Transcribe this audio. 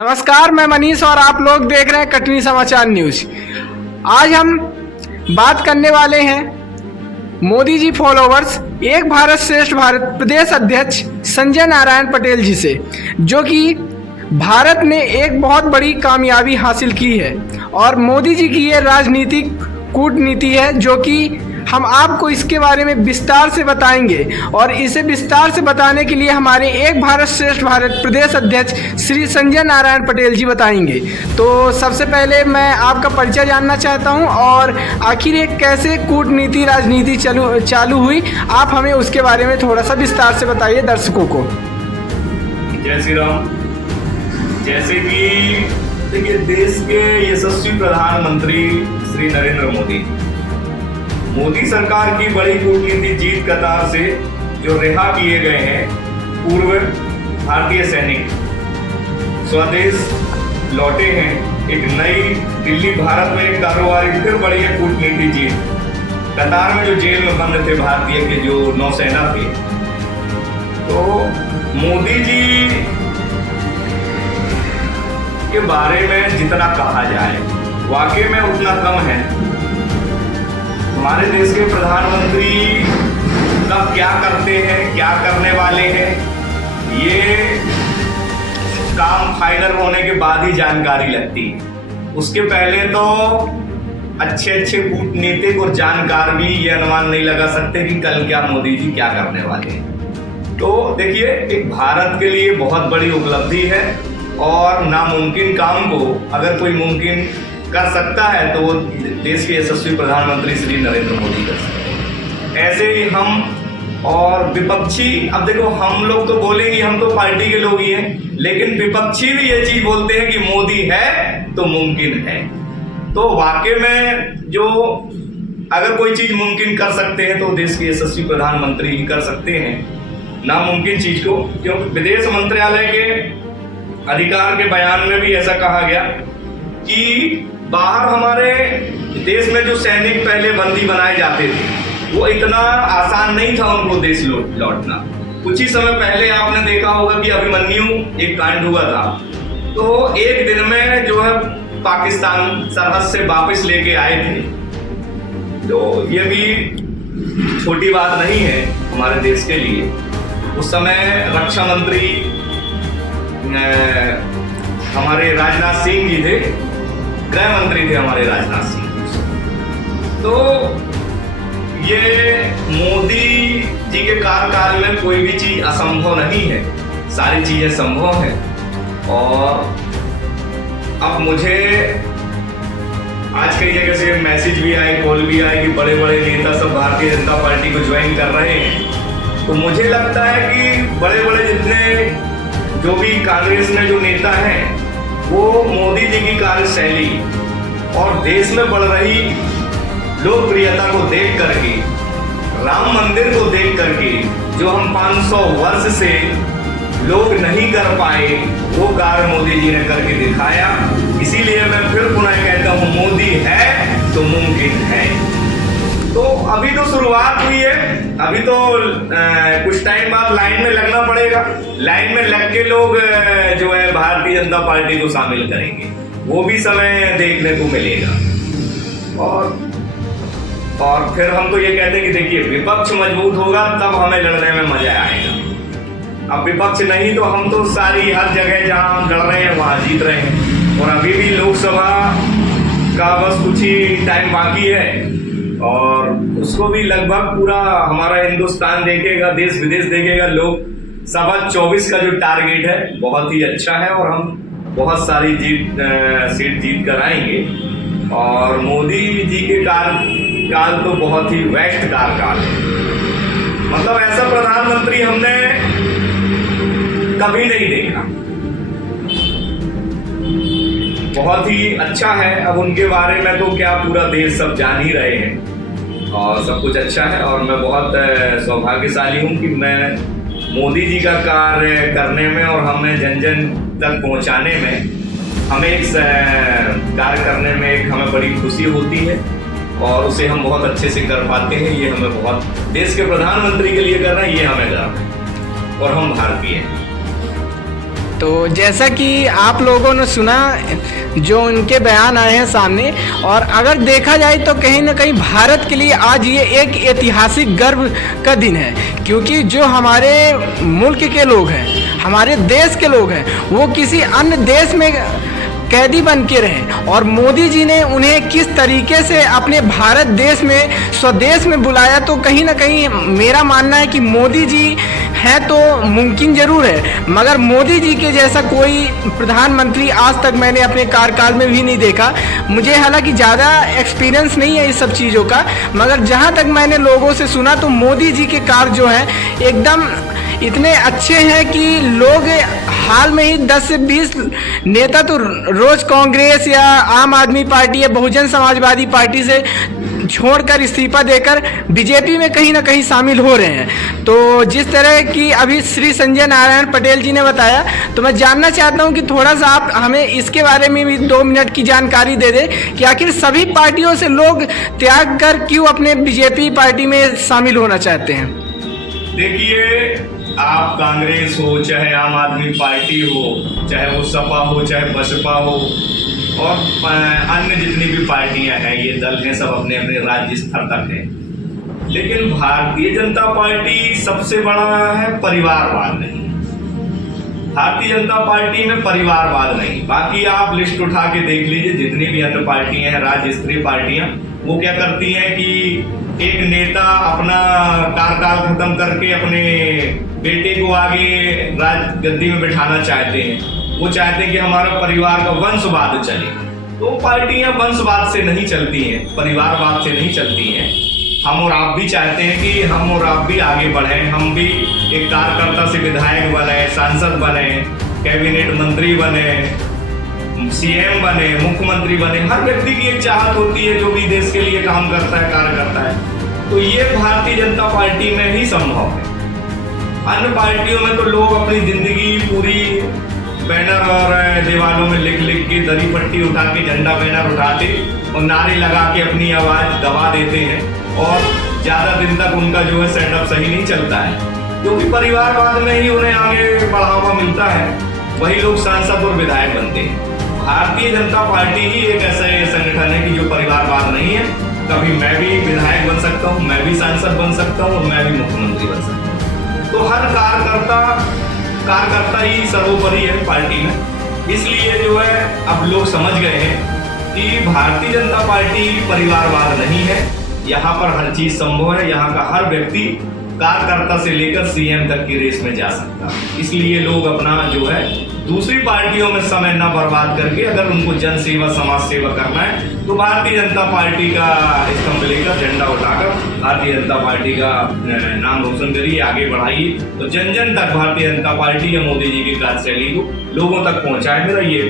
नमस्कार, मैं मनीष और आप लोग देख रहे हैं कटनी समाचार न्यूज। आज हम बात करने वाले हैं मोदी जी फॉलोवर्स एक भारत श्रेष्ठ भारत प्रदेश अध्यक्ष संजय नारायण पटेल जी से, जो कि भारत ने एक बहुत बड़ी कामयाबी हासिल की है। और मोदी जी की ये राजनीतिक कूटनीति है, जो कि हम आपको इसके बारे में विस्तार से बताएंगे। और इसे विस्तार से बताने के लिए हमारे एक भारत श्रेष्ठ भारत प्रदेश अध्यक्ष श्री संजय नारायण पटेल जी बताएंगे। तो सबसे पहले मैं आपका परिचय जानना चाहता हूं, और आखिर ये कैसे कूटनीति राजनीति चालू हुई, आप हमें उसके बारे में थोड़ा सा विस्तार से बताइए दर्शकों को। जय श्री राम। जैसे कि देखिए, देश के यशस्वी प्रधानमंत्री श्री नरेंद्र मोदी सरकार की बड़ी कूटनीति जीत कतार से जो रिहा किए गए हैं पूर्व भारतीय सैनिक स्वदेश लौटे हैं। एक नई दिल्ली भारत में एक कारोबारी फिर बड़ी है कूटनीति जीत। कतार में जो जेल में बंद थे भारतीय के जो नौसेना थे, तो मोदी जी के बारे में जितना कहा जाए वाकई में उतना कम है। हमारे देश के प्रधानमंत्री कब क्या करते हैं, क्या करने वाले हैं, ये काम फाइनल होने के बाद ही जानकारी लगती है। उसके पहले तो अच्छे कूटनीतिक और जानकार भी ये अनुमान नहीं लगा सकते कि कल क्या मोदी जी क्या करने वाले हैं। तो देखिए, एक भारत के लिए बहुत बड़ी उपलब्धि है, और नामुमकिन काम को अगर कोई मुमकिन कर सकता है तो वो देश के यशस्वी प्रधानमंत्री श्री नरेंद्र मोदी कर सकते हैं। ऐसे ही हम और विपक्षी, अब देखो हम लोग तो बोलेंगे हम तो पार्टी के लोग ही हैं, लेकिन विपक्षी भी ये चीज बोलते हैं कि मोदी है तो मुमकिन है। तो वाकई में जो अगर कोई चीज मुमकिन कर सकते हैं तो देश के यशस्वी प्रधानमंत्री ही कर सकते हैं नामुमकिन चीज को। क्योंकि विदेश मंत्रालय के अधिकार के बयान में भी ऐसा कहा गया कि बाहर हमारे देश में जो सैनिक पहले बंदी बनाए जाते थे, वो इतना आसान नहीं था उनको देश लौटना। कुछ ही समय पहले आपने देखा होगा कि अभिमन्यु एक कांड हुआ था, तो एक दिन में जो है पाकिस्तान सरहद से वापस लेके आए थे। तो ये भी छोटी बात नहीं है हमारे देश के लिए। उस समय रक्षा मंत्री हमारे राजनाथ सिंह जी थे, गृह मंत्री थे हमारे राजनाथ सिंह। तो ये मोदी जी के कार्यकाल में कोई भी चीज असंभव नहीं है, सारी चीजें संभव है। और अब मुझे आज कई जगह से मैसेज भी आए, कॉल भी आए कि बड़े बड़े नेता सब भारतीय जनता पार्टी को ज्वाइन कर रहे हैं। तो मुझे लगता है कि बड़े बड़े जितने जो भी कांग्रेस में जो नेता हैं, वो मोदी जी की कार्यशैली और देश में बढ़ रही लोकप्रियता को देख करके, राम मंदिर को देख करके, जो हम 500 वर्ष से लोग नहीं कर पाए वो कार्य मोदी जी ने करके दिखाया। इसीलिए मैं फिर पुनः कहता हूँ, मोदी है तो मुमकिन है। तो अभी तो शुरुआत हुई है, अभी तो कुछ टाइम बाद लाइन में लगना पड़ेगा। लाइन में लग के लोग जो है भारतीय जनता पार्टी को शामिल करेंगे, वो भी समय देखने को मिलेगा। और फिर हम तो ये कहते हैं कि देखिए, विपक्ष मजबूत होगा तब हमें लड़ने में मजा आएगा। अब विपक्ष नहीं तो हम तो सारी हर जगह जहां हम लड़ रहे हैं वहां जीत रहे हैं। और अभी भी लोकसभा का बस कुछ ही टाइम बाकी है, और उसको भी लगभग पूरा हमारा हिंदुस्तान देखेगा, देश विदेश देखेगा। लोकसभा 24 का जो टारगेट है बहुत ही अच्छा है, और हम बहुत सारी सीट जीत कर आएंगे। और मोदी जी के कार्यकाल तो बहुत ही बेस्ट कार्यकाल है। मतलब ऐसा प्रधानमंत्री हमने कभी नहीं देखा, बहुत ही अच्छा है। अब उनके बारे में तो क्या पूरा देश सब जान ही रहे हैं, और सब कुछ अच्छा है। और मैं बहुत सौभाग्यशाली हूँ कि मैं मोदी जी का कार्य करने में और हमें जन जन तक पहुँचाने में, हमें एक कार्य करने में एक हमें बड़ी खुशी होती है, और उसे हम बहुत अच्छे से कर पाते हैं। ये हमें बहुत, देश के प्रधानमंत्री के लिए कर रहे हैं, ये हमें गर्व है, और हम भारतीय हैं। तो जैसा कि आप लोगों ने सुना जो उनके बयान आए हैं सामने, और अगर देखा जाए तो कहीं ना कहीं भारत के लिए आज ये एक ऐतिहासिक गर्व का दिन है, क्योंकि जो हमारे मुल्क के लोग हैं, हमारे देश के लोग हैं, वो किसी अन्य देश में कैदी बन के रहे, और मोदी जी ने उन्हें किस तरीके से अपने भारत देश में, स्वदेश में बुलाया। तो कहीं ना कहीं मेरा मानना है कि मोदी जी हैं तो मुमकिन ज़रूर है, मगर मोदी जी के जैसा कोई प्रधानमंत्री आज तक मैंने अपने कार्यकाल में भी नहीं देखा। मुझे हालांकि ज़्यादा एक्सपीरियंस नहीं है इस सब चीज़ों का, मगर जहाँ तक मैंने लोगों से सुना तो मोदी जी के कार्य जो हैं एकदम इतने अच्छे हैं कि लोग हाल में ही 10 से 20 नेता तो रोज कांग्रेस या आम आदमी पार्टी या बहुजन समाजवादी पार्टी से छोड़कर इस्तीफा देकर बीजेपी में कहीं ना कहीं शामिल हो रहे हैं। तो जिस तरह की अभी श्री संजय नारायण पटेल जी ने बताया, तो मैं जानना चाहता हूं कि थोड़ा सा आप हमें इसके बारे में भी 2 मिनट की जानकारी दे दें कि आखिर सभी पार्टियों से लोग त्याग कर क्यों अपने बीजेपी पार्टी में शामिल होना चाहते हैं। देखिए, आप कांग्रेस हो, चाहे आम आदमी पार्टी हो, चाहे वो सपा हो, चाहे बसपा हो, और अन्य जितनी भी पार्टियां हैं, ये दल हैं, सब अपने अपने राज्य स्तर तक हैं। लेकिन भारतीय जनता पार्टी सबसे बड़ा है परिवारवाद नहीं। भारतीय जनता पार्टी में परिवारवाद नहीं। बाकी आप लिस्ट उठा के देख लीजिए, जितनी भी अन्य पार्टियां हैं, राज्य स्तरीय पार्टियां, वो क्या करती हैं कि एक नेता अपना कार्यकाल खत्म करके अपने बेटे को आगे राज गद्दी में बिठाना चाहते हैं। वो चाहते हैं कि हमारा परिवार का वंशवाद चले। तो पार्टियां वंशवाद से नहीं चलती हैं, परिवारवाद से नहीं चलती हैं। हम और आप भी चाहते हैं कि हम और आप भी आगे बढ़ें, हम भी एक कार्यकर्ता से विधायक बने, सांसद बने, कैबिनेट मंत्री बने, सीएम बने, मुख्यमंत्री बने। हर व्यक्ति की एक चाहत होती है जो भी देश के लिए काम करता है, कार्य करता है। तो ये भारतीय जनता पार्टी में ही संभव है। अन्य पार्टियों में तो लोग अपनी जिंदगी पूरी बैनर और दीवारों में लिख लिख के, दरी पट्टी उठा के, झंडा बैनर उठाते और नारे लगा के अपनी आवाज दबा देते हैं, और ज्यादा दिन तक उनका जो है सेटअप सही नहीं चलता है, क्योंकि परिवारवाद में ही उन्हें आगे बढ़ावा मिलता है। वही लोग सांसद और विधायक बनते हैं। भारतीय जनता पार्टी ही एक ऐसा संगठन है कि जो परिवारवाद नहीं है। कभी मैं भी विधायक बन सकता हूँ, मैं भी सांसद बन सकता हूँ, और मैं भी मुख्यमंत्री बन सकता हूँ। तो हर कार्यकर्ता ही सर्वोपरि है पार्टी में। इसलिए जो है अब लोग समझ गए हैं कि भारतीय जनता पार्टी परिवारवाद नहीं है। यहाँ पर हर चीज संभव है। यहाँ का हर व्यक्ति कार्यकर्ता से लेकर सीएम तक की रेस में जा सकता है। इसलिए लोग अपना जो है दूसरी पार्टियों में समय न बर्बाद करके, अगर उनको जन सेवा, समाज सेवा करना है, तो भारतीय जनता पार्टी का स्तंभ लेकर, झंडा उठाकर भारतीय जनता पार्टी का नाम रोशन करिए, आगे बढ़ाइए। तो जन जन तक भारतीय जनता पार्टी या मोदी जी की कार्यशैली को लोगों तक पहुंचाए, मेरा ये